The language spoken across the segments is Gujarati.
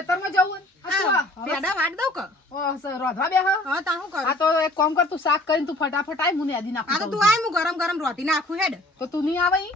ખેતરમાં જવું પેડા વાટ દઉં કે રોધવા બે હા તા હું કરું આ તો એક કામ કર તું શાક કરીને તું ફટાફટ આય મને યાદી આ તો નાખું તું આય હું ગરમ ગરમ રોટી નાખું હેડ તો તું નહીં આવે ઈ?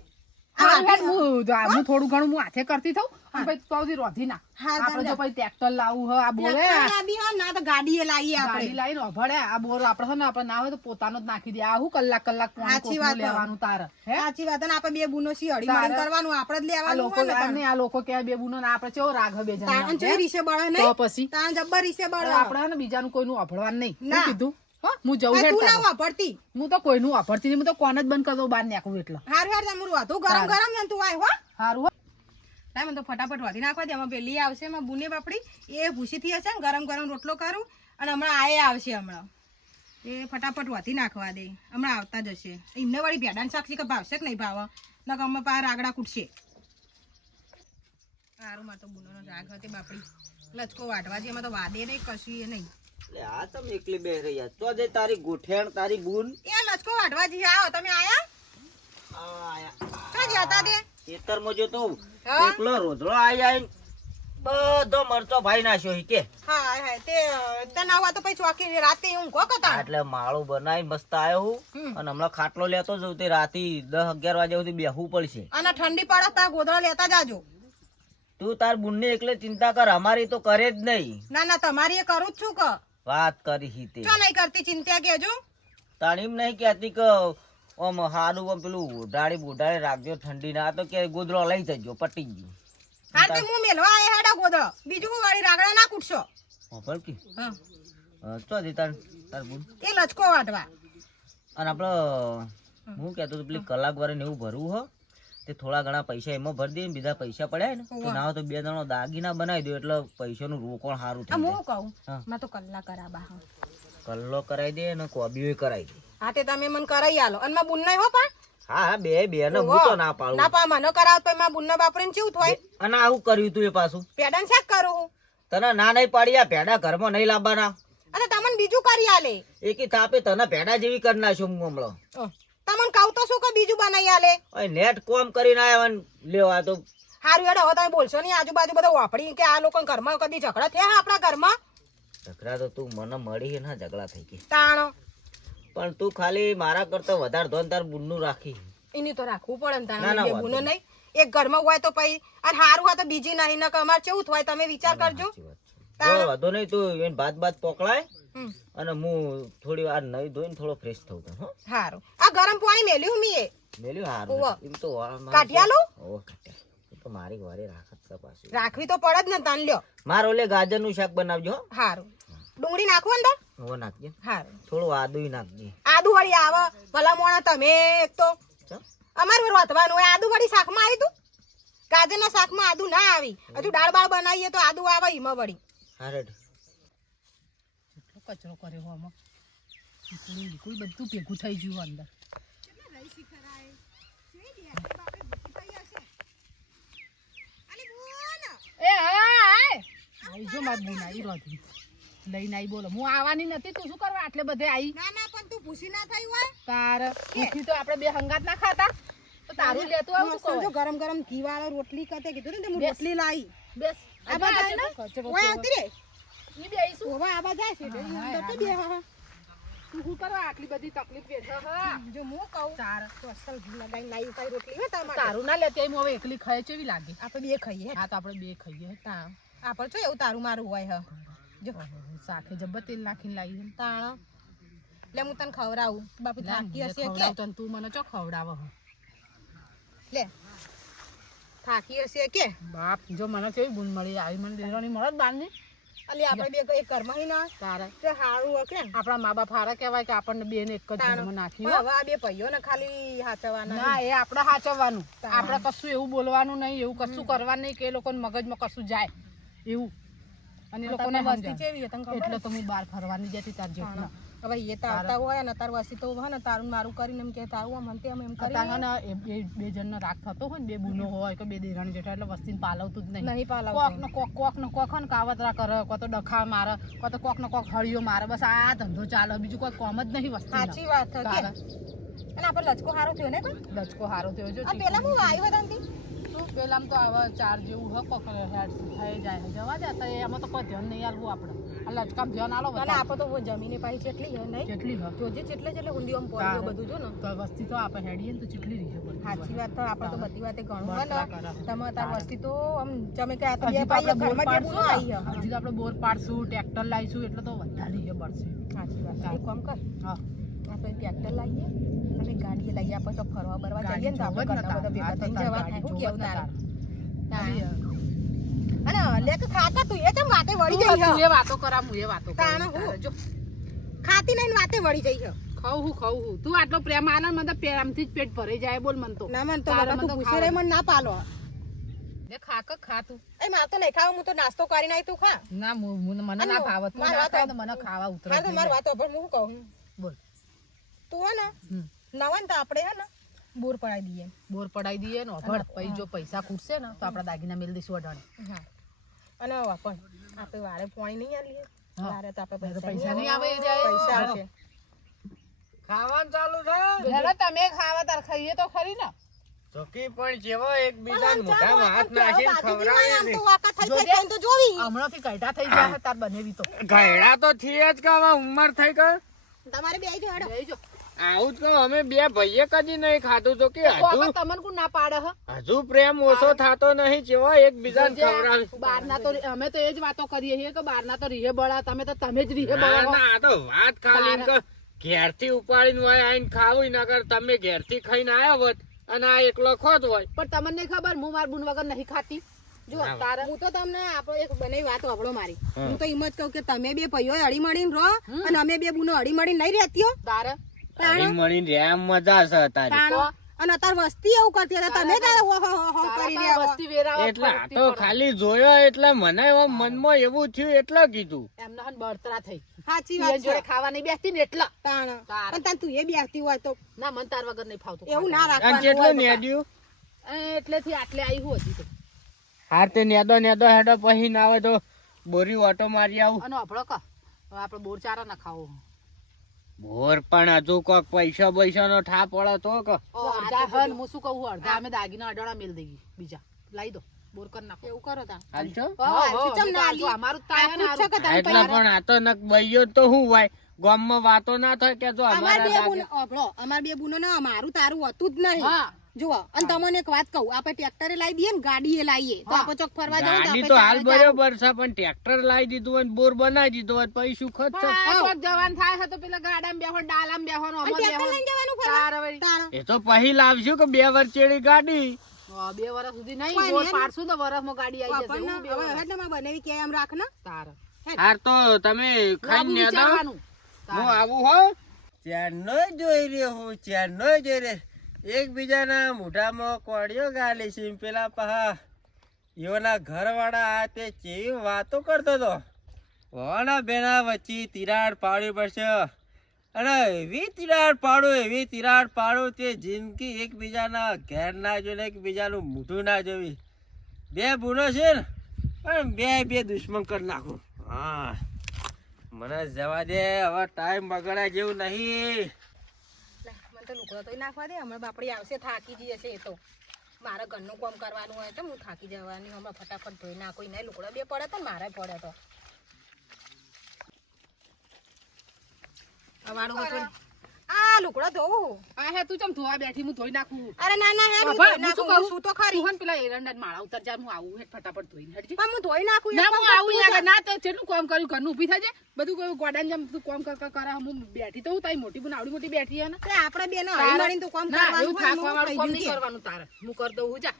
આ હારું હેડ, વાટી હું થોડું ઘણું હું હાથે કરતી થઉં અને પછી તું આવતી રોધી નાખ. હા, આપણે જો પછી ટ્રેક્ટર લાવવું હ આ બોરે લાદી હા ના તો ગાડી એ લાવીએ ગાડી આપણે લાવીને ઓભળે આ બોર આપણે છે ને આપણે ના હોય તો પોતાનો જ નાખી દે. આ હું કલાક પાણી સાચી કોથળું વાત હે. લેવાનું તારે હે સાચી વાત ને આપણે બે બુનો સી હળી તારે- મળી કરવાનું આપણે જ આ લેવાનું લોકો હોય ને તાણ. આ લોકો કે બે બુનો ને આપણે ચેવો રાગ હે બે જણ તાણ ચોય રીસે બળે તો નહીં પછી તાણ જબ્બર રીસે બળે આપણે ને બીજાનું કોઈનું અભળવાનું નહીં. શું ના. કીધું હા હું જઉં આ હેડ તું ના તારે. વાપરતી હું તો કોઈનું વાપરતી નહીં. હું તો કોણ જ બંધ કરી દઉં બહાર નીકળું એટલે હારું હાર તમારું હતું ગરમ ગરમ ને તું આય હો સારું ના મને તો ફટાફટ વાધી નાખવા દે એમાં પેલી આવશે એમાં બુને બાપડી એ ભૂસી થી હશે ને ગરમ ગરમ રોટલો કરું અને હમણાં આયે આવશે હમણાં એ ફટાફટ વાધી નાખવા દે હમણાં આવતા જ હશે એમને વળી ભેડાને સાક્ષી કે ભાવશે કે નહીં ભાવ ન ગમે પાર આગડા કૂટશે સારું મારે તો બુનોનો રાગ હતી બાપડી લચકો વાટવા દે એમાં તો વાદે નહીં કશું એ નહીં આ તમે એકલી બે રહ્યા તો જે તારી ગોઠેણ તારી બૂન એ લચકો વાટવા જઈએ આવો તમે આયા ક્યાં જતા તે ખેતરમાં જો તો હા? એકલો રોધડો આઈ બધો મરચો ભાઈ નાખ્યો હી કે હા હા તે તને આવા તો પછી ચોકી રાતે હું કો કતા એટલે માળું બનાવી મસ્ત આવ્યો હું હમ. અને હમણાં ખાટલો લેતો જઉં તે રાતે 10-11 વાગ્યા સુધી બેહવું પડશે અને ઠંડી પડે તા ગોદડા લેતા જાજો તું તાર બુનને એકલે ચિંતા કર અમારી તો કરે જ નહીં ના ના તમારી એ કરું જ છું કે વાત કરી હી તે ચો નહીં કરતી ચિંતા કેજો તાણીમ નહીં કહેતી કે આમ હારું આમ પેલું બુઢાડી રાખજો ઠંડી ના તો કે ગોદડો લઈ જજો પટી ગયું હા તે હું મેલવા આયા હેડા ગોદડો બીજું વાળી રાગડા ના કૂટશો ખબર કે હા ચો દે તાર બુન એ લચકો વાટવા અને આપડે હું કહેતો તો પેલી કલાક વારે ને એવું ભરવું હો તે થોડા ઘણા પૈસા એમાં ભરી દઈએ ને બીજા પૈસા પડ્યા ને તો ના હોય તો 2 જણો દાગીના બનાવી દો એટલે પૈસાનું રોકણ સારું આ થઈ હું કહું હા. માં તો કલ્લા કરાબા હા કલ્લો કરાવી દે અને કોબીઓ કરાવી દે હા તે તમે મને કરાઈ આલો અને માં બુન નહીં હો પણ હા બે ને હું તો ના પાડું ના પા મને કરાવ તો માં બુન બાપરીને કેવું થાય અને આવું કર્યું તું એ પાછું પેડાને શાક કરું હું તને ના નહીં પાડી આ ભેડા ઘરમાં નહીં લાવવાના અને તમને બીજું કરી આલે એકી થાપે તને ભેડા જેવી કરી નાખ્યો હું હમણાં તમને કહું તો શું કે બીજું બનાવી આલે ઓય નેટ કોમ કરીને આવ્યા ને લેવા તો હારું હેડો હવે તમે બોલશો નહીં આજુબાજુ બધા વાપરી કે આ લોકો ઘરમાં કદી ઝઘડા થયા આપણા ઘરમાં ઝઘડા તો તું મને મળી ના ઝઘડા થઈ ગઈ તાણો પણ તું ખાલી મારા કરતા વધારે ધોન તાર બુનનું રાખી એની તો રાખવું પડે ને ના, તાણે ના, બે વાંધો ગુનો નહીં. નહીં એક ઘરમાં હોય તો પછી અને હારું હોય તો બીજી નહીં ન કે અમારે કેવું થાય તમે વિચાર કરજો સાચી વાત છે. વાંધો નહીં તું એને ભાત પકડાય હમ, અને હું થોડી વાર નહીં ધોઈને થોડો ફ્રેશ થઉં તો હો હારું આ ગરમ પાણી મેલ્યું મીએ મેલ્યું ઓવા. હારું એમ તો કાઢી આલું? કાઢ્યા એ તો મારી વારે રાખત છે પાછું રાખવી તો પડે જ ને તાન લ્યો મારો ઓલે ગાજરનું શાક બનાવજો હો. હારું ડુંગળી નાખવું અંદર હવે નાખજે હારું થોડું આદુય નાખજે આદુ વળી આવે ભલા મોણા તમે એક તો ચા. અમારે રોતવાનું હોય આદુ વળી શાકમાં આવી તું ગાજરના શાકમાં આદુ ના આવી હજુ દાળ બાળ બનાવીએ તો આદુ આવે એમાં વળી હારેડ કેટલો કચરો કર્યો આમાં વિકુલ બધું ભેગું થઈ ગયું અંદર એ આઈ જો માર બુન આવી રોધી લઈને આવી બોલો હું આવવાની નથી તું શું કરવા આટલે બધે આવી ના ના પણ તું ભૂસી ના થઈ હોય તાર ભૂખી તો આપણે બે હંગાત ના ખાતા તો તારું લેતું આવું સમજો તું ગરમ ગરમ ઘી વાળો રોટલી કતે કીધું ને તે હું બેસ. રોટલી લાવી બેસ આ બધા ને ઓય આવતી રે ઈ બેઈશું ઓવા આબા જાય છે હા, હા, અંદર તો હા. બે હા તું શું કરવા આટલી બધી તકલીફ વેઠે હા જો હું કહું તાર તો અસલ ઘી લગાઈ લાવી પાઈ રોટલી હે તમારે તારું ના લેતી હું હવે એકલી ખાય કેવી લાગે આપણે બે ખાઈએ હા તો આપણે બે ખાઈએ તા આપણે જો એવું તારું મારું હોય હ જો શાકે જબ્બર તેલ નાખીને લાવી તાણ લે હું તને ખવડાવું બાપુ થાકી હશે કે તું મને ચો ખવડાવ લે થાકી હશે કે બાપ જો મને કેવી બુન મળી આવી મને દેવાની મળે જ બારની અલી આપણે બે એક ઘરમાં હી ના તારે તે હારું હો કે આપણા મા બાપ હારા કહેવાય કે આપણને બેન એક જ ઘરમાં નાખી હવે આ બે ભાઈઓ ને ખાલી હાચવાના ના એ આપણે સાચવવાનું આપણે કશું એવું બોલવાનું નહીં એવું કશું કરવાનું નહીં કે એ લોકોને મગજમાં કશું જાય એવું અને એ લોકોને વસ્તી કેવી તને ખબર એટલે તો હું બહાર ફરવાની જતી તાર જેટલા હવે એ તો આવતા હોય ને તાર વસી તો હોય ને તારું મારું કરીને એમ કે તારું આમ અંતે એમ કરી તાંગાને બે જણનો રાગ થતો હોય ને બે બુનો હોય કે બે દેરાણી જેઠા એટલે વસ્તીને પાલવતું જ નહીં નહીં પાલાવ કોક ને કોક ને કાવતરા કરે કો તો ડખા મારે કો તો કોક ને કોક હળીઓ મારે બસ આ ધંધો ચાલે બીજું કોઈ કોમ જ નહીં વસ્તી સાચી વાત છે કે અને આપણે લચકો હારો થયો ને કોઈ લચકો હારો થયો જો આ પેલા હું આવ્યો હતા શું પેલામાં તો આવા 4 જેવું હ પકડે હેડ થઈ જાય જવા દે તો એમાં તો કોઈ ધ્યાન નહીં આલવું આપણે આ લચકામ ધ્યાન આલો અને આપણે તો જમીને પાછી કેટલી છે નહીં કેટલી હ જોજે એટલે ઊંધી આમ પોળીઓ બધું જો ને તો વસ્તી તો આપણે હેડીએ ને તો કેટલી રહી છે સાચી વાત તો આપણે તો બધી વાતે ઘણું બળતરા હોય કરે. ને તમે તાર વસ્તી તો આમ જમે કે આ તો હજી બે તો આપણે પાઈએ બોર ઘરમાં જે પાડશું બુનો આવી હજી તો આપણે બોર પાડશું ટ્રેક્ટર લાવીશું એટલે તો વધારે રહે પડશે સાચી વાત એક કામ કર હા આપણે ટ્રેક્ટર લાવીએ અને ગાડી લઈએ આપણે તો ફરવા બરવા જઈએ ને તો આપણે ગાડી ઘરના બધા ભેગા થઈને જવા થાય શું કેવું તારે ગાડી અને લે કે ખાતા તું એ ચમ વાતે વળી જઈ તું છે એ વાતો કરા હું એ વાતો કરું. તાણે હું? તારે જો ખાતી નહીં ને વાતે વળી જઈ છે ખાવું હું તું આટલો પ્રેમ આનંદ મને તો પ્રેમથી જ પેટ ભરાઈ જાય બોલ મન તો ના મન તો તારે બાપા મને તું તો પૂછે રે મને ના પાલો લે ખા તું એ માર તો નહીં ખાવ હું તો નાસ્તો કરીને આવી તું ખા ના મને ના ભાવે તું મારી ના વાત ખાય તો મને ખાવા ઉતરે હા તો મારી વાત પર હું કહું બોલ તું હે ને હમ. નવા ને તો આપણે હે ને બોર પડાવી દઈએ બોર પડાઈ દઈએ ને અભડ પછી જો પૈસા ખૂટશે ને તો આપણા દાગીના મેલ દઈશું અઢાણે હા અને વાપણ આપણે વારે પાણી નહીં આલીએ હા. વારે તો આપણે પૈસા નહીં આવે એ જાય. પૈસા આવશે ખાવાનું ચાલુ છે હેડો તમે ખાવા તાર ખાઈએ તો ખરી ને ચોકી પણ જેવો એકબીજાને મોઢામાં હાથ નાખીને ખવડાવે આમ ને. તો વાકા થઈ જોજે. જાય તો જોવી હમણાંથી કઈટા થઈ ગયા તાર બનેવી તો ઘયડા તો થઈએ જ કે હવે ઉંમર થઈ ગઈ તમારે બે જો હેડો બેહી જો. આવું જ કહું અમે બે ભાઈએ કદી નહીં ખાધું તો કે તો હજુ આમાં તમને કોણ ના પાડે હ હજુ પ્રેમ ઓછો થતો નહીં જેવો એકબીજાને ખવડાવે. બારના તો અમે તો એ જ વાતો કરીએ છીએ કે બારના તો રીહે બળા તમે તો તમે જ રીહે ના બળો ના આ તો વાત ખાલી એમ કે ઘેરથી ઉપાડીને હોય આઈને ખાવું નકર તમે ઘેરથી ખાઈને આયા હોત અને આ એકલો ખોત હોય પણ તમને નહીં ખબર હું માર બુન વગર નહીં ખાતી જો ના. તારે હું તો તમને આપણો એક બનાવી વાત વાપરો મારી હા. હું તો એમ જ કહું કે તમે બે ભાઈઓ હળી મળીને રહો અને અમે બે બુનો હળી મળીને નહીં રહેતી હો તારે હળી મળીને રહ્યા મજા છે તારી તાણો. અને અત્યારે વસ્તી એવું કરતી હતી તમે તારે હો હો હો હો કરી તારા રહ્યા વસ્તી વેરાવા એટલે આ ફરતી તો પડો. ખાલી જોયો એટલે મને એવો મનમાં એવું થયું એટલે કીધું એમને હન બળતરા થઈ સાચી ઈ વાત જોડે છે ખાવા નહીં બેસતી ને એટલા તાણ તારે. પણ તાન તું એ બેસતી હોય તો ના મન તાર વગર નહીં ફાવતું એવું ના અને રાખવાનું કેટલું હોય બધા. નેડ્યું એટલેથી આટલે આવી હું હજી તો હાર તે નેદો હેડો પછી ના આવે તો બોરી ઓટો મારી આવું અને અભળો ક હવે આપણે બોર ચારા ના ખાવો ભોર પણ હજુ કોક પૈસા નો ઠા પડે તો કે અડધા હન હું શું કહું અડધા અમે દાગીના અડાણા મેલ દઈએ બીજા લાવી દો બોર કર નાખો એવું કરો તાણ હાલશો ચમ ના આલી? અમારું જ તાય હે ને પૂછો કે હારું. તારી એટલે પણ આ તો નક બૈયો તો હું હોય ગામમાં વાતો ના થાય કે જો અમાર અમારા બે દાદા બુનો અભળો અમાર બે બુનો ને અમારું તારું હોતું જ નહીં હા જુઓ અને તમને એક વાત કહું આપણે ટ્રેક્ટરે લાવી દઈએ ને ગાડી એ લાવીએ તો હા. આપણે ચોક ફરવા જવું ને ગાડી તો તો આપણે હાલ ચાલે જાવું. બરોબર છે પણ ટ્રેક્ટર લાવી દીધું હોય ને બોર બનાવી દીધું હોય તો પછી શું ખત છે પણ આ ચોક જવાન થાય છે તો પેલા ગાડામાં બેહો ડાલામાં બેહો ને અને આમાં ટ્રેક્ટર બેહો લઈને જવાનું ફરવા તારે વળી. તાણ. એ તો પછી લાવશું કે 2 વર્ષેની ગાડી 2 વર્ષ સુધી નહીં કોઈ બોર નહીં. પાડશું તો વરસમાં ગાડી આવી જશે આપણને એવું 2 હવે વર્ષ. હેડ ને માં બનાવી કે એમ રાખ ને તારે હાર તો તમે આબુ ખાઈને નેદો વિચારવાનું. હું આવું હો ચારનો જોઈ રહ્યો હું ચારનો જોઈ રહ્યો એકબીજાના મોઢામાં કોળીઓ ગાલી છે પેલા પહા એઓના ઘરવાળા આ તે કેવી વાતો કરતો હતો વાના બેના વચ્ચે તિરાડ પાડવી પડશે અને એવી તિરાડ પાડો તે જિંદગી એકબીજાના ઘેર ના જોઈને એકબીજાનું મોઢું ના જોવી બે બુનો છે ને પણ બે દુશ્મન કરી નાખું હા મને જવા દે હવે ટાઈમ બગડા જેવું નહીં લે, મને તો લુગડો તોય નાખવા દે હમણાં બાપડી આવશે થાકી જઈ હશે એ તો મારે ઘરનું કામ કરવાનું હોય તો હું થાકી જવાની હમણાં ફટાફટ ધોઈ નાખો એને લુગડો બે પડે તો ને મારે પડે તો અવાડું હતું આ લુગડો ધોવું આ હે તું ચમ ધોવા બેઠી હું ધોઈ નાખું અરે ના ના હેડ હું બાબા, ધોઈ હું શું નાખું કહું? હું તો ખરી તું હન પેલા એરંડા માળા ઉતર જા હું આવું હેડ ફટાફટ ધોઈને હેડજી. પણ હું ધોઈ નાખું ના એક હું કામ આવું કરતું યાર ના તે કેટલું કામ કર્યું ઘરનું ઊભી થજે બધું કોઈ ગોડાને જેમ તું કામ કર કરે હું બેઠી તો હું તારી મોટી બુન આવડી મોટી બેઠી હે ને તે આપણે બેનો હળી મળીને તો કામ ના કરવાનું એવું હોય, થાકવા હું વાળું કામ કહી નહીં દઉં કે. કરવાનું તારે હું કરી દઉં હું જા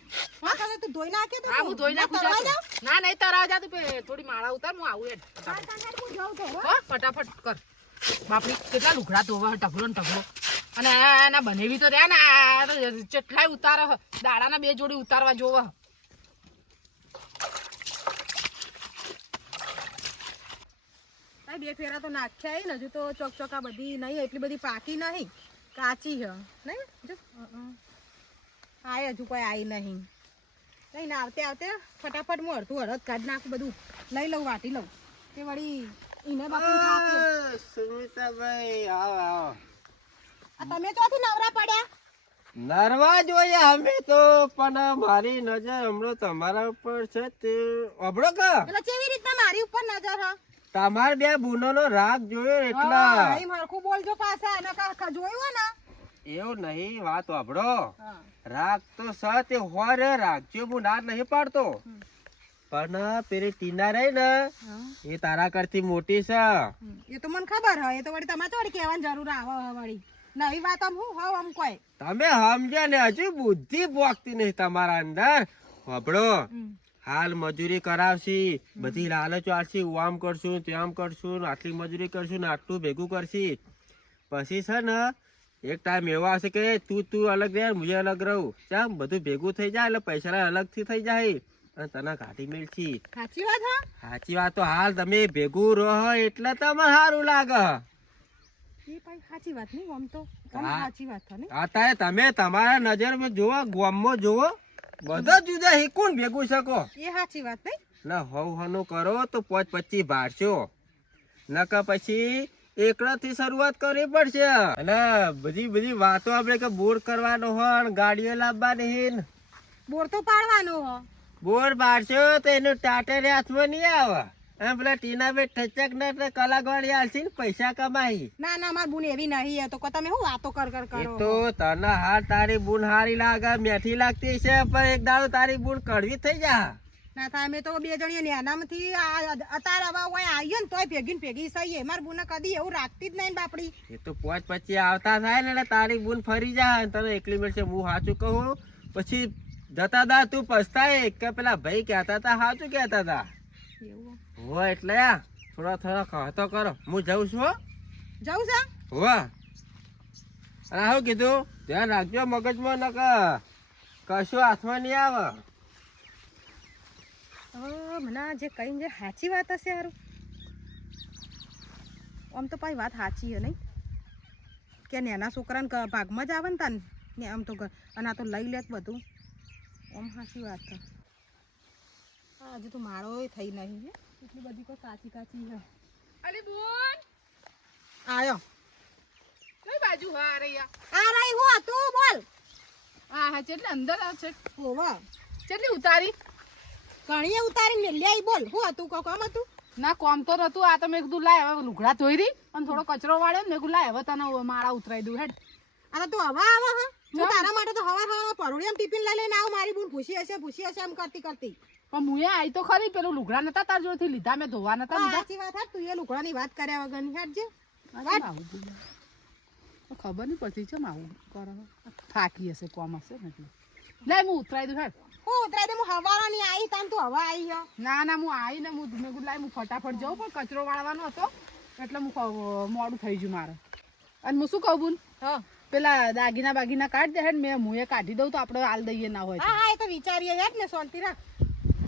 હા, તો તું ધોઈ નાખે તો હા તું. હું ધોઈ નાખું ના, તરવા જા જાઉં? તું. ના નહીં તરાવ જા તું થોડી માળા ઉતાર હું આવું હેડ હા, તાન હેડ હું જાઉં તો, હો. હો ફટાફટ કર બાપડી કેટલા લુગડા ધોવા ટગલો ને ટગલો અને એના બનેવી તો રહ્યા ને આ તો કેટલાય ઉતારે હ. દાડાના 2 જોડી ઉતારવા જોવે હ. આ બે ફેરા તો નાખ્યા હે ને હજુ તો ચોકચોકા બધી નહીં એટલી બધી પાકી નહીં કાચી છે નહીં જો આય હજુ કોઈ આવી નહીં નહીં ને આવતે આવતે ફટાફટ હું અડધું અડધ કાઢી નાખું બધું લઈ લઉં વાટી લઉં તે વળી એને બાપુ સુમિતાભાઈ આવો તમે ચોથી નવરા પડ્યા નરવા જોઈએ અમે તો, પણ મારી નજર હમણાં તમારા ઉપર છે તે અબળો કા એટલે કેવી રીતના મારી ઉપર નજર હ તમાર બે બુનોનો રાગ જોયો હા, એટલા એ હરખું બોલજો પાછા અને જોયું હો ને એવું નહીં વાત અબળો હા. રાગ તો સત હોર રાખજો હું ના નહીં પાડતો, પણ પેલી ટીના રહી ને એ તારા કરતી મોટી છે. એ તો મને ખબર હ, એ તો વળી તમારે થોડી કહેવાની જરૂર આવે હ વળી નવી વાત આમ હું હવ આમ કોઈ તમે સમજ્યા ને હજુ બુદ્ધિ પોકતી નહીં તમારા અંદર. અબળો હાલ મજૂરી કરાવશી, બધી લાલચો આલશી, આમ કરશું તેમ કરશું, આટલી મજૂરી કરશું ને આટલું ભેગું કરશી, પછી છે ને એક ટાઈમ એવો આવશે કે તું અલગ રહે મુજે અલગ રહું, ચામ બધું ભેગું થઈ જાય એટલે પૈસા અલગ થી થઈ જાય અને તને કાઢી મેળશી. સાચી વાત હા. સાચી વાત તો હાલ તમે ભેગું રહો એટલે તમને સારું લાગે. એ ભાઈ સાચી વાત નહીં આમ તો હા. સાચી વાત છે ને અત્યારે તમે તમારા નજરમાં જુઓ, ગામમાં જુઓ, બધા જુદા હિકુણ ભેગું શકો એ સાચી વાત નહીં. ના હવ હનું કરો તો 5-25 ભારશો, નકર પછી એકલાથી શરૂઆત કરવી પડશે. અને બધી વાતો આપણે કે બોર કરવાનો હોય ને ગાડીઓ લાવવાની ને બોર તો પાડવાનો હ. બોર બારશો તો એનું ટાટર હાથમાં નહીં આવે. એમ પેલા ટીના બે ઠચક ને કલાક વાળી આલસી ને પૈસા કમાઈ. ના ના માર બુન એવી નહીં એ તો તમે શું વાતો કર એ કરો તો તને હાર તારી બુન હારી લાગે, મેઠી લાગતી છે, પણ એક દાડો તારી બુન કડવી થઈ જા. ના થાય અમે તો બે જણીએ નેનામાંથી અત્યારે હવે કોઈ આવીએ ને તોય ભેગી સહીએ માર બુને કદી એવું રાખતી જ નહીં બાપડી. એ તો 5-25 આવતા થાય ને એટલે તારી બુન ફરી જાય તને એકલી મળશે. હું સાચું કહું પછી જતા દા તું પછતાય કે પેલા ભાઈ કહેતા હતા સાચું કહેતા હતા. એવું હો એટલે થોડા કહતો કરો, હું જઉં છું હો. જવું છે હો અને શું કીધું ધ્યાન રાખજો મગજમાં, ન કશું હાથમાં નહીં આવે. મને જે કઈ જે સાચી વાત હશે સારું આમ તો પાછી વાત સાચી હે નહીં કે નાના છોકરાને ભાગમાં જ આવે ને તાન ને આમ તો અને આ તો લઈ લેત બધું આમ સાચી વાત છે. હજુ તો મારો થઈ નહીં હે એટલી બધી કોઈ કાચી છે. અલી બોલ આયો કઈ બાજુ હા રૈયા આ રહી હું તું બોલ. હા હા એટલે અંદર આ છે હોવા કેટલી ઉતારી કણીએ ઉતારી મેલી આવી બોલ હું હતું કોમ હતું. ના કોમ તો નતું, આ તો મેં કીધું લાય હવે લુગડા ધોઈ રહી અને થોડો કચરો વાળે ને મેં કીધું લાય હવે તને મારા ઉતરાઈ દઉં હેડ. અરે તું હવા આવે હા હું તારા માટે તો હવા પરોડિયમ ટિફિન લઈ લઈને આવું મારી બુન પૂછી હશે એમ કરતી પણ હું આઈ તો ખરી, પેલું લુગડા નતા તાર જોડેથી લીધા મેં ધોવા નતા લીધા. સાચી વાત હે તું એ લુગડાની વાત કર્યા વગરની હેડજે. ખબર નહીં પડતી છે આવું કરે, થાકી હશે કોમ હશે ને એટલે લાય હું ઉતરાઈ દઉં હેડ. હું ઉતરાઈ દે હું હવારો ની આવી તાન તું હવા આવી હો. ના ના હું આવીને મેં કીધું લાય હું ફટાફટ જાઉં પણ કચરો વાળવાનો હતો એટલે હું મોડું થઈ ગયું મારે. અને હું શું કહું બોલ હા પેલા દાગીના કાઢ દે હેડ, મેં કાઢી દઉં તો આપણે હાલ દઈએ ના હોય તો. હા એ તો વિચારીએ હેડ ને શાંતિ રાખ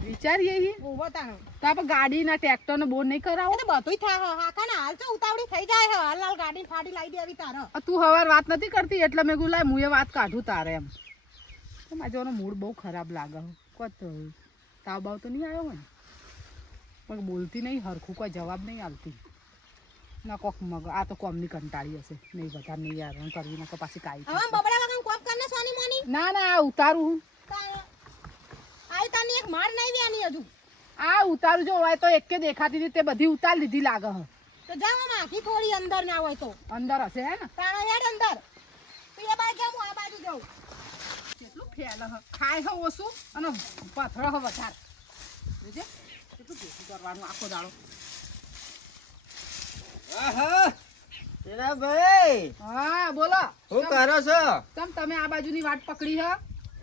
વિચારીએ છીએ ઉભો તાણ તો આપણે ગાડીના ટ્રેક્ટર ને બોર નહીં કરાવો. એ તો બધુંય થાય હા કાને હાલ તો ઉતાવળી થઈ જાય હે હાલ ગાડી ફાડી લાવી દેવી તારે. તું હવાર વાત નથી કરતી એટલે મેં કીધું લાય હું એ વાત કાઢું તારે એમ. મારો મૂડ બહુ ખરાબ લાગે કોત તાવ બાવ તો નહીં આવ્યો હોય ને પણ બોલતી નહીં હરખું, કોઈ જવાબ નહીં આપતી ના કોક મગ આ તો કોમની કંટાળી હશે નહીં વધારે નહીં યાર કરવી ના પાછી કાઈ હવે બબડા વગર કોમ કરને સોની મોની ના ના આ ઉતારું હું આઈ તાની એક માર નહીં વ્યાની હજુ આ ઉતારું જો હોય તો એક કે દેખાતી હતી તે બધી ઉતાર લીધી લાગે હ. તો જાવ માખી થોડી અંદર ના હોય તો અંદર હશે હે ને તારા હેડ અંદર તું એ બાજુ જાવ હું આ બાજુ જાઉં. કેટલું ફેલ હ ખાય હ ઓછું અને પથરો હ વધારે જોજે કેટલું ભેગું કરવાનું આખો દાડો. આહા તેના ભાઈ હા બોલો શું કરો છો? તમ તમે આ બાજુની વાટ પકડી હ.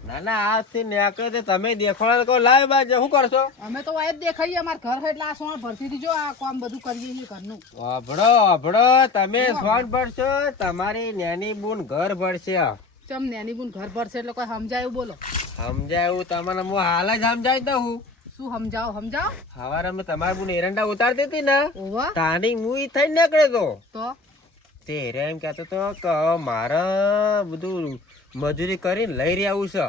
ના ના આજથી નીકળે તો તમે દેખવાના કહો લાવ બાજુ શું કરશો? અમે તો વાય જ દેખાઈએ અમાર ઘર છે એટલે આ સોણ ભરતી હતી જો આ કામ બધું કરીએ છીએ ઘરનું. અભડો તમે સોન ભરશો, તમારી નાની બુન ઘર ભરશે. ચમ નેની બુન ઘર ભરશે એટલે કોઈ સમજાય એવું બોલો. સમજાય એવું તમને હું હાલ જ સમજાવી દઉં. શું સમજાવો સવારે અમે તમારી બુન એરંડા ઉતારતી હતી ને ઓવા તાની હું ઈ થઈને નીકળ્યો તો તે એમ કહેતો તો કે મારે બધું મજૂરી કરીને લઈ રહ્યા છે.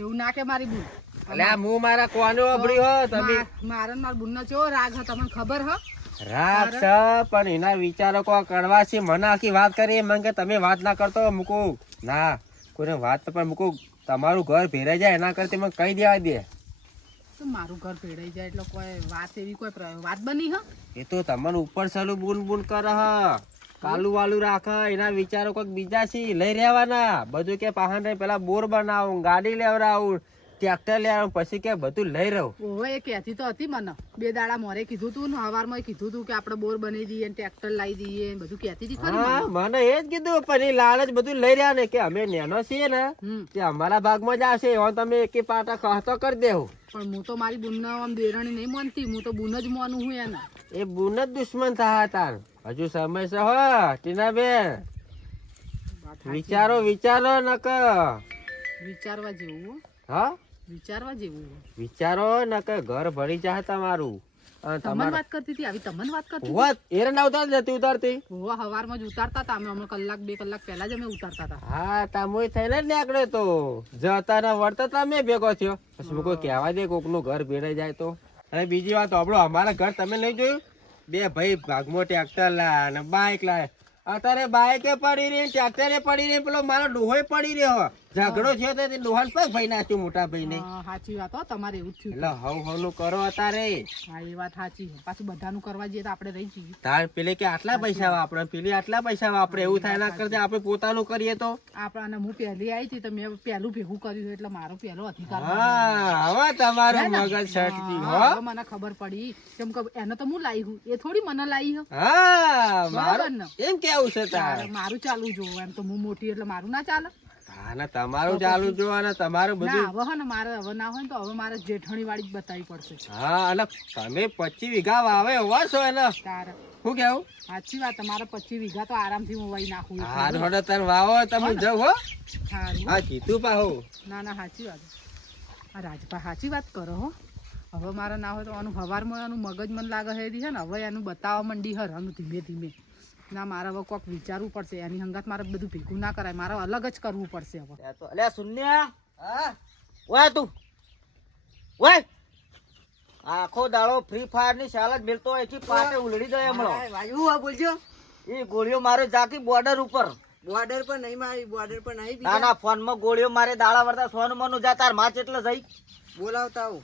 એવું ના કે મારી બુન એટલે આ હું મારા કોનો અભડી હો તમે મારા માર બુનનો કેવો રાગ હ તમને ખબર હ. રાત છે પણ એના વિચારો કો કડવા છે. મને આખી વાત કરી મને કે તમે વાત ના કરતો મૂકું ના કોઈને વાત તો પણ મૂકો તમારું ઘર ભેરાઈ જાય એના કરતા મને કહી દેવા દે. તો મારું ઘર ભેડાઈ જાય એટલે કોઈ વાત એવી કોઈ વાત બની હ એ તો તમને ઉપર સલું બૂન બૂન કરે હ કાલુ વાલુ રાખે એના વિચારો કોઈક બીજા છે લઈ રહેવાના બધું કે પાહન પેલા બોર બનાવું ગાડી લેવડાવું ટ્રેક્ટર લેવડાવું પછી કે બધું લઈ રહું. ઓવે એ કહેતી તો હતી મને 2 દાડા મોરે કીધું તું ને હવારમાં કીધું તું કે આપણે બોર બનાવી દઈએ ને ટ્રેક્ટર લાવી દઈએ ને બધું કહેતી હતી ખરી હા મને. મને એ જ કીધું પણ એ લાલચ બધું લઈ રહ્યા ને કે અમે નેનો છીએ ને હમ. તે અમારા ભાગમાં જ આવશે હવે તમે એકે પાટા કહતો કરી દેવું. પણ હું તો મારી બુન આમ દેરાણી નહીં માનતી, હું તો બુન જ માનું હું એના. એ બુન જ દુશ્મન થયા તાર હજુ સમય છે હો ટીનાબેન. વિચારો વિચારો નક વિચારવા જેવું હો. હા વિચારવા જેવું હો. વિચારો નક ઘર ભરી જાય તમારું. અને તમને તમારા વાત કરતી હતી આવી તમને વાત કરતી હોત એરંડા ઉતારતી નથી ઉતારતી. હોવા હવારમાં જ ઉતારતા હતા અમે હમણાં કલાક 2 કલાક પહેલા જ અમે ઉતારતા હતા. હા તમે થઈને જ નીકળ્યો તો જતા ને વળતા તમે ભેગો થયો પછી મેં કોઈ કહેવા દે કોક નું ઘર ભેરાઈ જાય તો. અને બીજી વાત આપણો અમારા ઘર તમે નહીં જોયું 2 ભાઈ ભાગમાં ટ્રેક્ટર લાયા અને બાઇક લાયા. અત્યારે બાઇકે પડી રહી ટ્રેક્ટરે પડી રહી પેલો મારો ડોહોય પડી રહ્યો ઝઘડો થયો તો ડોહાન પગ ભાઈ નાખ્યું મોટા ભાઈ ને. હા, સાચી વાત હો તમારે એવું જ થયું. એટલે હવ હવ નું કરો અત્યારે. હા એ વાત સાચી છે. પાછું બધાનું કરવા જઈએ તો આપણે રહી જઈએ. તાર પેલે કે આટલા પૈસા વાપરે પેલી આટલા પૈસા વાપરે એવું થાય ના કરતા આપણે પોતાનું કરીએ તો. આપણાને હું પહેલી આવી હતી તો મેં પહેલું ભેગું કર્યું એટલે મારો પહેલો અધિકાર હા હવે તમારું મગજ છટકી હો. હવે મને ખબર પડી કેમ કે એને તો હું લાવી હું એ થોડી મને લાવી હે. હા બરાબર મારું ને? એમ કેવું છે તાર. મારું ચાલુ જોવું એમ તો હું મોટી એટલે મારું ના ચાલે. હા ને તમારું ચાલુ જો અને તમારું ના બધું. હવે હે ને મારે હવે ના હોય ને તો હવે મારે જેઠાણી વાળી જ બતાવવી પડશે. હા અને તમે 25 વીઘા વાવે હોવા છો એને તારે શું કેવું. સાચી વાત તમારે 25 વીઘા તો આરામથી હું વાઈ નાખું. હા થોડો તને વાવો તમે જાવ હો. સારું. હા કીધું પાહુ. ના ના સાચી વાત. આ રાજભા સાચી વાત કરો હો. હવે મારે ના હોય તો આનું હવારમાં એનું મગજ મને લાગે છે ને હવે એનું બતાવવા માંડી હર રંગ ધીમે ધીમે. ના મારે હવે કોક વિચારવું પડશે એની હંગાત મારે બધું ભેગું ના કરાય મારે અલગ જ કરવું પડશે હવે. અલ્યા સુન્યા ઓય તું ઓય આખો દાડો ફ્રી ફાયર ની શાલ જ મેલતો હોય છે પાટે ઉલડી જાય હમણાં. બોલજો એ ગોળીઓ મારે જાતી બોર્ડર ઉપર. બોર્ડર પર નહીં મારી બોર્ડર પર નહીં ના ના ફોન માં ગોળીઓ મારે દાડા વરતા સોન મનું જા તાર માચ એટલે જઈ બોલાવતા આવું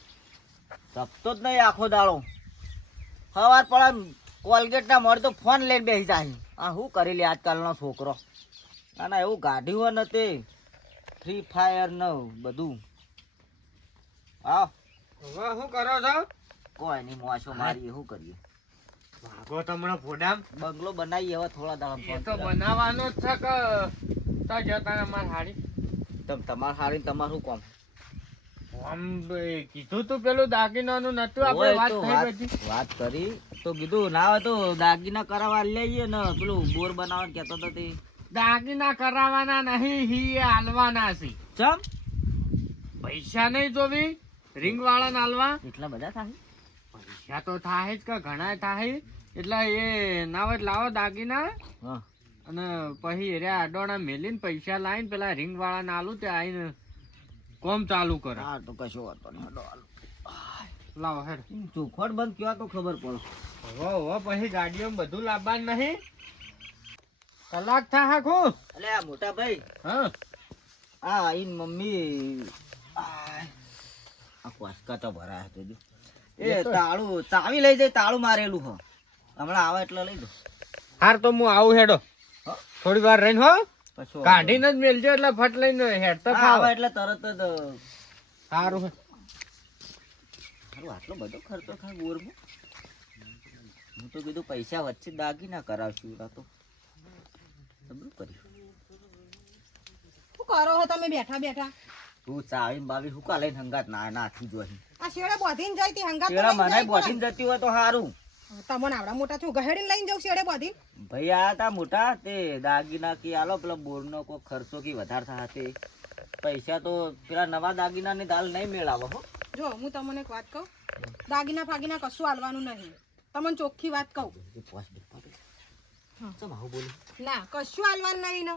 તપતો જ નહીં આખો દાડો. સવાર પડે કોલગેટ ના મળે તો ફોન લઈને બેસી જાય. આ શું કરી લે આજકાલનો છોકરો. ના ના એવું ગાઢ્યું નથી ફ્રી ફાયર ને બધું. હા હવે શું કરો છો. કોઈ નહીં મોશો મારી શું કરીએ. ભાગો તમને ફોડામ. બંગલો બનાવીએ હવે થોડા દાડા એ તો બનાવવાનો જ છે કે તો જતા અમાર હાડી. તમારે હારી તમારે શું કામ. આમ કીધું તું પેલું દાગીનાનું નતું આપણે ઓય વાત તો થઈ બધી. વાત કરી તો કીધું ના હોય તો દાગીના કરાવવા લઈએ ને પેલું બોર બનાવવાનું કહેતો હતો તે. દાગીના કરાવવાના નહીં હી હાલવાના છે. ચમ પૈસા નહીં જોવી રિંગ વાળા નાલવા. એટલા બધા થાય. પૈસા તો થાય જ કે ઘણા થાય એટલે એ ના હોય લાવો દાગીના હા અને પછી એર્યા આડોણા મેલીને પૈસા લાવીને પેલા રિંગ વાળા નાલું તે આવીને કોમ ચાલુ કરે. હા તો કશો વાતો નહીં. હડો હાલો. લાવો હેડ. ચોખવટ બંધ કયો તો ખબર પડે. હો હો પછી ગાડીઓમાં બધું લાવવાનું નહીં. કલાક થા ખો. અલે આ મોટા ભાઈ હા આ આઈન મમ્મી આ કોસકા તો ભરાયા તો જો. એ તાળું ચાવી લઈ જાય તાળું મારેલું હો હમણાં આવે એટલે લઈ દો. હાર તો હું આવું હેડો હા? થોડી વાર રહીને હો કશો કાઢીને જ મેલજો એટલે ફટ લઈને હેડ તો આવે એટલે તરત જ સારું સારું. આટલો બધો ખર્ચો થાય બોરમાં. હું તો કીધું પૈસા વચ્ચે દાગી ના કરાવશું આ તો બધું કર્યું. શું કરો હો તમે બેઠા બેઠા. તું ચાવી બાવી હુકા લઈને હંગાત ના નાખી જોઈ. આ શેડે બોધીને જાય તે હંગાત તો પેલા લઈને મને જાય બોટીને જતી હોય તો સારું. તમને આવડા મોટા છું ગહેડીને લઈને જાઉં શેડે બોધીને. ભાઈ આ તા મોટા તે દાગીના કી આલો પેલા બોરનો કોઈ ખર્ચો કી વધારે થાય તે પૈસા તો પેલા નવા દાગીના ની દાલ નહીં મેળાવો હો. જો હું તમને એક વાત કહું દાગીના ફાગીના કશું હાલવાનું નહીં. તમને ચોખ્ખી વાત કહું ચમ આવું બોલું. ના કશું હાલવાનું નહીં ને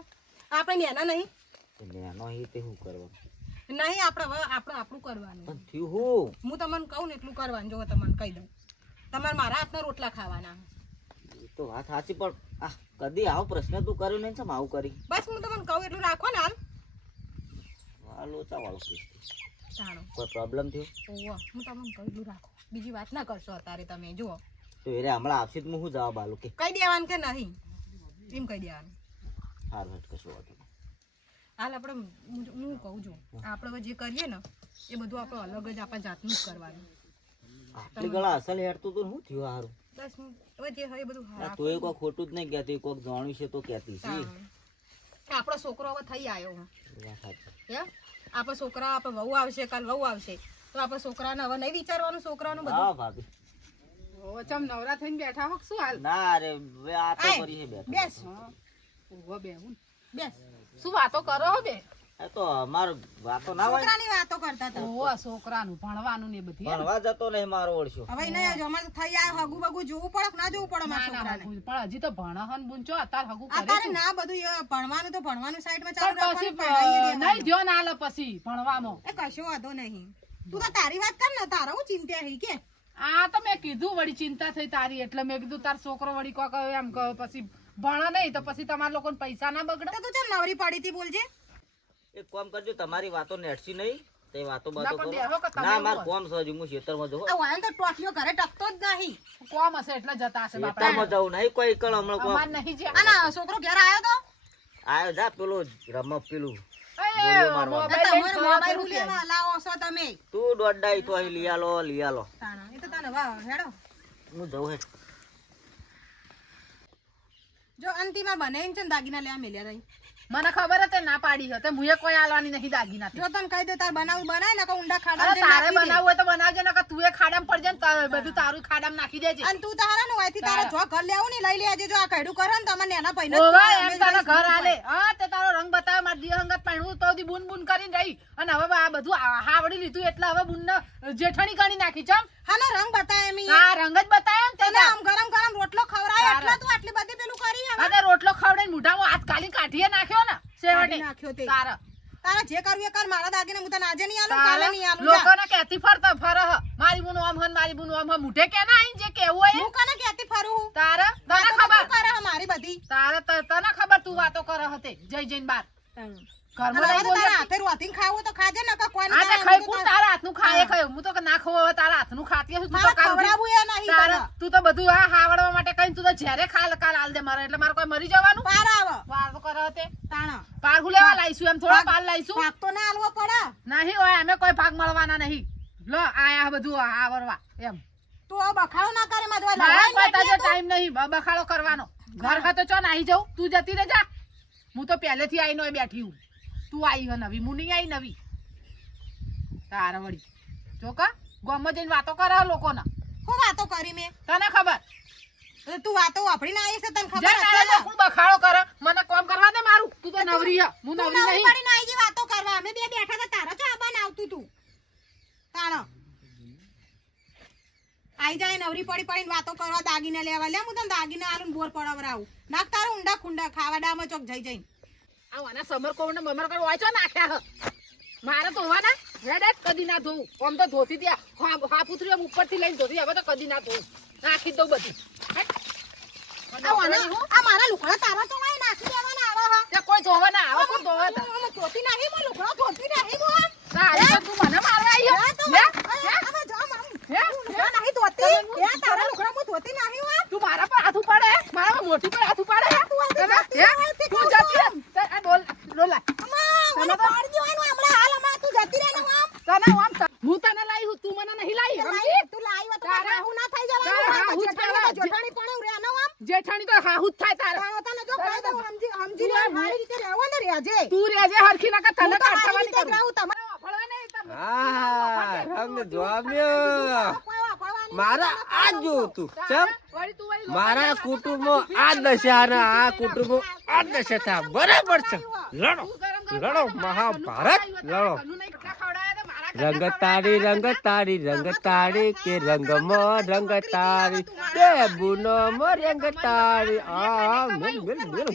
આપણે નેના નહીં લેનો હી તે શું કરવાનું નહીં આપણે હવે આપણે આપણું કરવાનું. પણ થયું હું હું તમને કહું ને એટલું કરવાનું. જો તમને કહી દઉં તમારે મારા હાથના રોટલા ખાવાના. એ તો વાત સાચી પણ આ કદી આવો પ્રશ્ન તું કર્યો નહીં ચમ આવું કરી. બસ હું તમને કહું એટલું રાખો ને હાલ આ લોચા વાળો કેસ તાણો કોઈ પ્રોબ્લેમ થયો ઓવો હું તમને કહી રાખો બીજી વાત ના કરશો અત્યારે તમે જુઓ તો એને હમણાં આવશે તો હું શું જવાબ આલું કે કહી દેવાનું કે નહીં એમ કહી દેવાનું સારું હેડ કશું વાંધો નહીં. હાલ આપણે હું કહું છું આપણે હવે જે કરીએ ને એ બધું આપણે અલગ જ આપણા જાતનું જ કરવાનું આટલી ગળા અસલ હેડતું તો શું થયું સારું બસ હવે જે હોય એ બધું આ તોય કોઈ ખોટું જ નહીં કહેતી કોઈક જાણ્યું છે તો કહેતી છે આપણો છોકરો હવે થઈ આવ્યો વાત સાચી. હે આપણો છોકરા આપણે વહુ આવશે કાલ વહુ આવશે તો આપણે છોકરાને હવે નહીં વિચારવાનું છોકરાનું બધું હા ભાભી ઓ ચમ નવરા થઈને બેઠા હોક શું હાલ ના રે હવે આ તો આય, કરી છે બેઠા બેસ ઉભો બેહું બેસ શું વાતો કરો હો બે એ તો અમાર વાતો ના હોય છોકરાની વાતો કરતા હતા ઓ છોકરાનું ભણવાનું ને એ બધી ભણવા જતો નહીં મારો ઓળશો હવે નહીં જો અમારે તો થઈ આવ્યો હગું બગું જોવું પડે કે ના જોવું પડે મારા છોકરાને પણ હજી તો ભણહન બુંચો અત્યારે હગું કરે અત્યારે છે. ના બધું ભણવાનું તો ભણવાનું સાઈડમાં ચાલુ પણ પછી રાખવાનું નહીં ધ્યાન આલે પછી ભણવામાં એ કશો વાંધો નહીં તું તો તારી વાત કર ને તારા હું ચિંતા હી કે આ તો મેં કીધું વળી ચિંતા થઈ તારી એટલે મેં કીધું તાર છોકરો વળી કોક એમ કહે પછી ભણે નહીં તો પછી તમારા લોકોને પૈસા ના બગડે તો તું ચાલ નવરી પડી હતી બોલજે એક કામ કરજો તમારી વાતો નેટસી નહીં તે વાતો બાતો પણ કરો બેહો કે તમે ના એવું માર હોય. કોમ સજુ હું ખેતરમાં જઉં આ વાયન તો ટોટિયો ઘરે ટકતો જ નહીં કોમ હશે એટલે જતા હશે બાપા ખેતરમાં જવું નહીં કોઈ કળ હમણાં કોમ અમાર નહીં જે આના છોકરો ઘેર આવ્યો તો આયો જા પેલું રમક પેલું એ, ગોળીઓ મારવા. મોબાઈલ લઈને તમારે મોબાઈલ ખબર લેવા લાવો છો તમે તું દોડાઈ તો અહીં લીયાલો તાણા એ તો તને વાહ હેડો હું જઉં હેડ જો અંતિમાં બને છે ને દાગીના લેવા મેલ્યા રહી મને ખબર હતી ના પાડી હતી મુએ કોઈ આલવાની નહીં દાગીના જો તને કહી દે તાર બનાવું બનાય ને કે ઊંડા ખાડા અરે તારે બનાવવું હોય તો બનાવજે ને કે તું એ ખાડામાં પડજે ને તારે બધું તારું ખાડામાં નાખી દેજે અને તું તારા ને વાયથી તારા જો ઘર લેવું ને લઈ લેજે જો આ કઈડું કરે ને તમે નેના પૈને ઓવે એમ તારા ઘર આલે હા તે તારો રંગ બતાવે માર દિયો હંગત પહેણવું તો દી બૂન બૂન કરીને રહી અને હવે આ બધું હાવડી લીધું એટલે હવે બૂન જેઠણી ગણી નાખી ચમ હાનો રંગ બતાય મી આ રંગ જ બતાવ્યો ને તને આમ ગરમ ગરમ રોટલો ખવરાય એટલે તું આટલી બધી પેલું કરી હવે અને રોટલો ખવડાઈને મુઢામાં હાથ કાલી કાઢીએ નાખ્યો ને કાઢી છેવટે નાખ્યો તે તારા તારા જે કરવું એ કર મારા દાગીને હું તને આજે નહીં આલું કાલે નહીં આલું જા. લોકોને કહેતી ફરતો ફરહ મારી બુનો આમ હન મારી બુનો આમ હન મુઢે કે ના આઈ જે કેવું હોય હું કને કહેતી ફરું તારા તને વાતો તો ખબર તું કરે હે મારી બધી તને ખબર તું વાતો કરે હતે જય જૈન બાર ઘરમાં અને નહીં હવે તો તારા બોલે હાથે રોટીને ખાવું તો ખાજે ને કે કોઈ આ તે નહીં ખાઈ કોણ તારા હાથનું ખાય ખાય હું તો કે ના ખાવ હવે તારા હાથનું ખાતી હશું તું તો મારે કાલ ઉઠી- ખવડાવવું એ નહીં તારા તને. તું તો બધું આ હાવડવા માટે કઈ તું તો જ્યારે ખાલ કાલ આલ દે મારે એટલે મારે કોઈ મરી જવાનું પાર આવ વાતો કરે હતે તાણા પાર હું લેવા લાઈશું એમ થોડા પાર લાઈશું ભાગ તો ના આલવો પડે નહીં હોય અમે કોઈ ભાગ મળવાના નહીં લો આયા બધું આવરવા એમ તું હવે બખાડો ના કરે મારે મારા કોઈ લડાઈ તાજો ટાઈમ નહીં બખાડો કરવાનો ઘર ખાતો ચો નાહી જાઉં તું જતી રહે જા હું તો પહેલેથી આવીને ઓય બેઠી હું તું આવી હે નવી હું નહીં આવી નવી તારા વળી જો કા ગામમાં જઈને વાતો કરે લોકોને હું વાતો કરી મેં તને ખબર એટલે તું વાતો વાપરીને આવી છે તને જે ખબર તારે હશે ને? લોકો બખાડો કરે મને કામ કરવા દે મારું તું તો નવરી હે હું તું નવરી નવરી નહીં પડીને આવી ગઈ વાતો કરવા અમે બે બેઠા હતા તારા ચો આબાને આવતું તું તાણો આઈ જાય નવરી પડી પડીને વાતો કરવા દાગીને લેવા લે હું તને દાગીને આલું બોર પડાવરાવું નાખ તારું ઊંડા ખુંડા ખાવા ડામાં ચોક જઈ જઈને આવાના સમર કોણ મમર કર વાંચો નાખ્યા હે મારે તો હોવાના રેડેટ કદી ના ધોવું આમ તો ધોતી ત્યાં હા પુત્રી આમ ઉપરથી લઈને ધોતી હવે તો કદી ના ધોવું નાખી જ દઉં બધી આ મારા લુકડા તારા તો વાય નાખી દેવાના આવે હા તે કોઈ ધોવા ના આવે કોઈ ધોવા ના હું ધોતી નહીં હું લુકડા ધોતી નહીં હું સારી તો તું મને મારવા આવી હે તો હે? હવે જો મમ હે? લુકડા નહીં ધોતી હે તારા લુકડા હું ધોતી નહીં હું તું મારા પર હાથ ઉપાડે મારા મોટી પર હાથ ઉપાડે હે? તું જતી રહે. આ બોલ લોલા મને પાડી દેવાનું હમણાં હાલ હમણાં તું જતી રહે ને આમ તને આમ હું તને લાવી હું તું મને નહીં લાવી સમજી? તું લાવ્યો તો તારા- હું ના થઈ તારા જવાનું હાહુ જ કહેવાય. જોઠાણી પણ રેનો આમ જેઠાણી તો હાહુ જ થાય તારે તને જો કહી દઉં સમજી લે મારી રીતે રહેવો ને રેજે તું રેજે હરખી ના કે તને હું તો મારી કાઢવાની રીતે જ કરું રહું તમારે વાપરવા નહીં તમે. હા રંગ જોમ્યો કોઈ વાપરવાની મારા આ જોવું તું ચમ વળી તું વળી મારા કુટુંબમાં આ દશા અને આ કુટુંબમાં આ દશા થા બરાબર છે લડો તું ગરમ ગરમ લડો ખાવા મહાભારત ખવડાવ્યું લડો તારા ઘરનું નહીં કેટલા ખવડાવ્યા તો મારા રંગ ઘરના તારી ખવડાવ્યા. રંગ તારી કે રંગમાં રંગ તારી બે બુનો રંગ તારી આ મેલ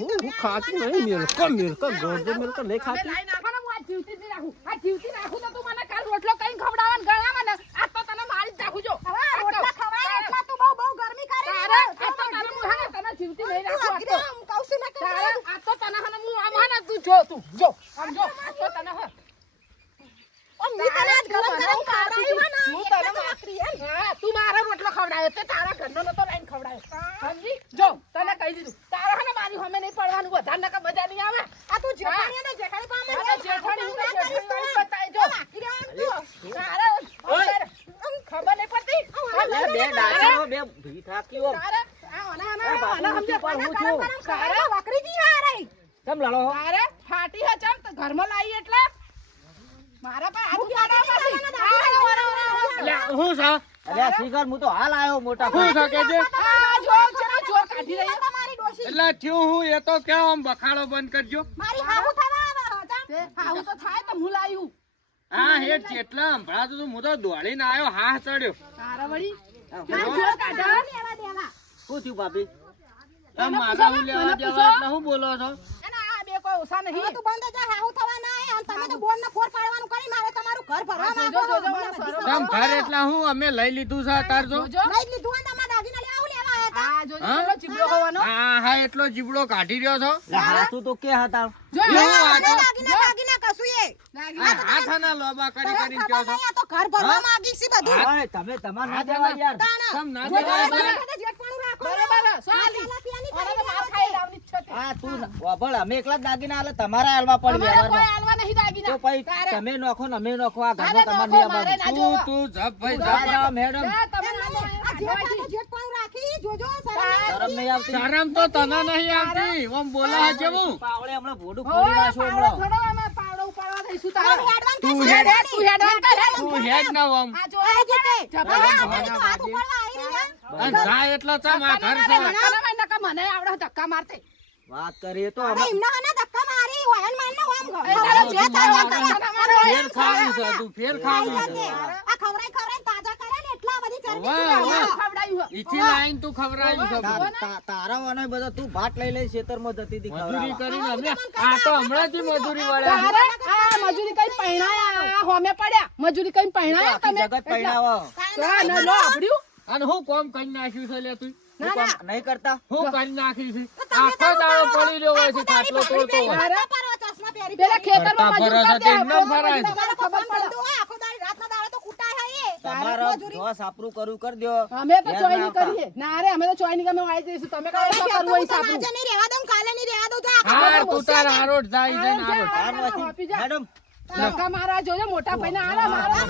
હું ખાતી નહીં મેલ કો ગોળ મેલ કો નહીં હવે ખાતી લાઈ નાખો ને હું આ જીવતી જ નહીં રાખું. આ જીવતી રાખું તો તું મને કાલ રોટલો કઈ ખવડાવવા ને ગળામાં ને આજ તો તને મારી જ નાખું જો. હવે આજ તો- રોટલા ખવાય એટલા તું બહુ ગરમી કરી તારે આજ તો તને હું હે ને તને જીવતી નહીં રાખું આજ તો. હું કહું છું ને કે તારે આજ તો તને હે ને હું આમ હે ને તું જો આમ જો આજ તો તને હે ફાટી પણ હું છું તારે વકરીજી હા રે કેમ લડો હો? તારે ફાટી હે ચમ તો ઘરમાં લાવી એટલે મારા પર હાથ ઉપાડવા પછી હું છે અલ્યા શ્રીકર હું તો હાલ આવ્યો મોટા હું છે કે છે આ જો ચલો જોર કાઢી રહી તમારી ડોશી એટલે થયું હું એ તો કેમ આમ બખાડો બંધ કરજો મારી હાહુ થવા આવે જામ તે આવું તો થાય તો હું લાવ્યું હા હેડ જેટલા હંભળાતું તું હું તો દોડીને આવ્યો હા ચડ્યો તારા વળી આ ક્યાં જોર કાઢા લેવા દેવા શું થયું ભાભી તમે મારા હું લેવા દેવા એટલે હું બોલો છો અને આ બે કોઈ ઓછા હવે નહીં તું બંધ જા હાહુ થવા ના આય અને તમે તો બોન ને ફોર પાડવાનું કરી મારે તમારું ઘર ભરવા માંગો જોજો, જોજો, મારા સરો. તમ ઘર એટલા હું અમે લઈ લીધું છે તાર જો જોજો લઈ લીધું અને તમારા દાદીને લેવા આવું લેવા આયા તા આ જોજો હા? કેટલો ચીબડો હોવાનો હા હા એટલો જીબડો કાઢી રહ્યો છો હાથું તો કે હતા જો એવું આ આ તો- દાગીના કશું એ લાગી. આ હાથાના લોબા કરી કરીને કહો છો આ તો ઘર ભરવા માંગી છે બધું ઓય, તમે તમાર ના દેવાય યાર તમ ના જો દેવાય તમે એટલે. બધા જેઠપણું રાખો બરોબર સોલી ઓને તો માર ખાઈ લાવની જ છે તે. આ તું વાભળ અમે એકલા જ દાગીના આલે તમારા હાલવા પડી અમારે કોઈ વ્યવહારમાં હાલવા નહીં દાગીના. તો પછી તારે. તમે નોખો ને અમે નોખો આ તારે ઘરમાં નોખો, તમારે મારે ના જોવા. તું જપ ભાઈ જપ દાદા મેડમ જા, તમે ના આ જોવાય. જેઠપણું રાખી જોજો શરમ નહીં આવતી શરમ તો તને નહીં આવતી ઓમ બોલા છે હું પાવડે હમણાં ભોડું ઓય, ફોડી નાખો પાવડો હમણાં થોડો અમે પાવડો ઉપાડવા દઈશું તારે. તું હેડ, હેડ, તું હેડવાન કર, હેડ. તું હેડ ના ઓમ આ જો આ જીતે. જપા. અને જાય એટલે ચમ આ ઘર છે ધક્કા ના માર, નકર મને આવડે ધક્કા મારતે. વાત કરીએ તો અરે અમે એમના હને ધક્કા મારી વાયન મારને ઓમ ગયો. એ તારો જે થાય એ ધક્કા કરે. મારો ફેર ખાવું છે તું ફેર ખાવું છે આ ખવરાઈ તાજા કરે ને એટલા બધી ચરબી વાહ, ખવડાવે. વાહ. ખવડાયું હે. ઈથી લાઈન તું ખવરાયું છે તારા વાને બધા તું ભાત લઈ લઈ ખેતરમાં જતી હતી મજૂરી ખવડાવવા. કરીને અમે આ તો હમણાંથી મજૂરી વાળા તારે આ મજૂરી કઈ પહેણાયા આ હોમે પડ્યા મજૂરી કઈ પહેણાયા આખી તમે જગત પહેરાવો. ના ના લો આપડ્યું અને હું કોમ કરી નાખ્યું છે લે તું હું કામ નહીં કરતા હું કરી નાખી છે આખો દાડો પડી રહ્યો હોય છે ખાટલો તોડતો હોય તારે પરવા ચશ્મા પહેરી પેલા ખેતરમાં ભરતા મજૂર ભરો કરી દે છે તેમ ન ભરાય. તમારે ખબર પડે આખો દાડી રાતનો દાડો તો કૂટાય હે એ. તમારો જો સાપરું કરવું કરી દ્યો. અમે તો યાદ ચોઈ ના નહીં કરીએ ના રે અમે તો ચોઈ નહીં અમે આવી જઈશું તમે કાલે શું કરવું હોય સાપનું આજે નહીં રહેવા દઉં કાલે નહીં રહેવા દઉં તો આખો હાર તું તાર આરોટ જાય જઈને આરોટ ચાર વાગી. આપી જા. મેડમ ધક્કા મારા જોજો મોટા ભાઈને આરા મારા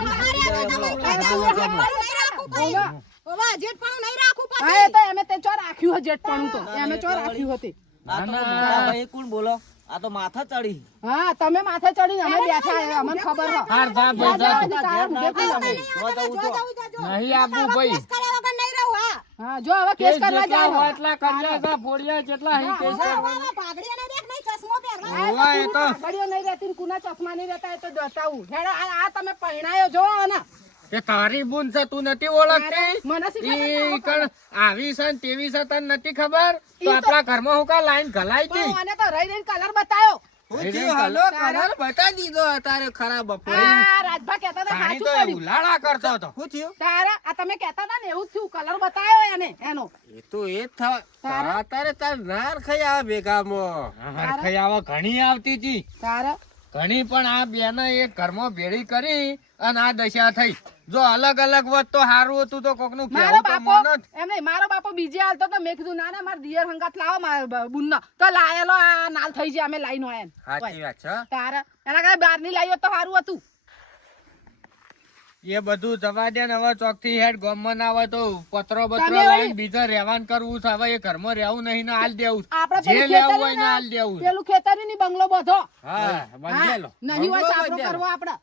ઓવા જેઠપણું નહીં રાખું હા પાછી એ તો અમે તે ચો રાખ્યું હે જેટપણું તો અમે ચો રાખ્યું હતી આ તો મોટા ભાઈ કોણ બોલો આ તો માથા ચડી હા તમે માથે ચડીને અમે બેઠા હે અમને ખબર હે હાર જા ભાઈ જા તું. ઘેર ના હતા તમે. જો જવું તો. નહીં આપવું ભાઈ કર્યા વગર નહીં રહું હા હા જો હવે કેસ કરવા જેટલા જાય હોય એટલા કર્યા છે ફોડિયા જેટલા હી કેસ કરવા પાઘડી અને દેખ નહીં ચશ્મો પહેરવા હોવા એ તો ઘડીઓ નહીં રહેતી ને કુના ચશ્મા નહીં રહેતા એ તો દતાવું હેડો આ તમે પહેણાયો જો ને કે તારી બુન છે તું નથી ઓળખતી મને શી ખબર ઈ કણ આવી છે ને તેવી છે તને નથી ખબર તો આપણા ઘરમાં હું કા લાઈન ગલાઈ હતી મને તો રહી રહીને કલર બતાયો કલર બતાવી દીધો તારે ખરાબ આ રાજભા કહેતા હતા પાણી સાચું તો કર્યું ઉલાળા કરતો હતો તારા આ તમે કહેતા હતા ને એવું જ થયું કલર બતાયો એને એનો એ તો એ જ થાય તારે તાર નાર ખાઈ આવે ભેગામાં નાર ખાઈ આવે ઘણી આવતી હતી તારા ઘણી પણ આ બેને એક ઘરમાં ભેળી કરી અને આ દશા થઈ જો અલગ અલગ હોત તો સારું હતું તો કોકનું મારો કહેવું તો બાપો મન જ. એમ નહીં મારો બાપો બીજે હાલતો તો મેં કીધું ના ના મારા દિયર હંગાત લાવો મારા બુનનો તો લાયેલો આ નાલ થઈ જાય અમે લાઈનો એમ સાચી વાત છે તારા એના કારણે બહાર ની લાવ્યો તો સારું હતું એ બધું જવા દે ને હવે ચોક થી હેડ ગામમાં ના આવે તો પત્રો બત્રો તમે લાઈન વળી- બીજા રહેવાન કરવું છે હવે એ ઘરમાં રહેવું નહીં ને હાલ દેવું આપણે જે પેલું લેવું હોય ખેતરી ને હાલ દેવું પેલું ખેતરી ની બંગલો બધો હા બંધેલો નહીં હોય બંગલો સાપરું બંધેલો. કરવો આપડે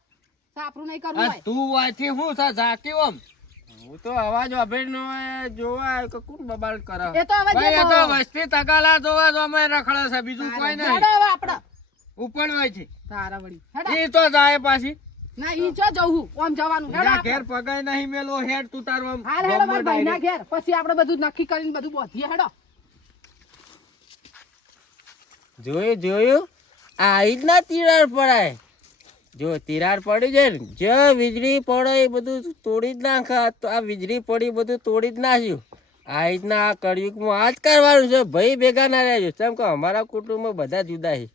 સાપરું નહીં કરવું આ હોય તું વાંચી હું છે ઝાકી ઓમ હું તો અવાજ વાપરીનો જોવા કે કોણ બબાલ કરે એ તો હવે ભાઈ જે એ તો વસ્તી તકાલા જોવા જો અમે રખડે છે બીજું કોઈ નહીં હેડો હવે આપડે ઉપડવાય છે તારા વળી હેડો એ તો જાય પાછી ના ઈ જો જવું ઓમ જવાનું હેડો એના આપણે. ઘેર પગાય નહીં મેલો હેડ તું તારું આમ હાલ હેડો મારા ગામમાં ભાઈના direct. ઘેર પછી આપણે બધું નક્કી કરીને બધું બોધીએ હેડો જોયું આ જ ના તિરાડ પડાય જો તિરાડ પડી જાય ને જે વીજળી પડે એ બધું તોડી જ નાખે તો આ વીજળી પડી બધું તોડી જ નાખ્યું આ રીતના આ કળિયુગમાં આ જ કરવાનું છે ભાઈ ભેગા ના રહેજો કેમ કે અમારા કુટુંબમાં બધા જુદા છે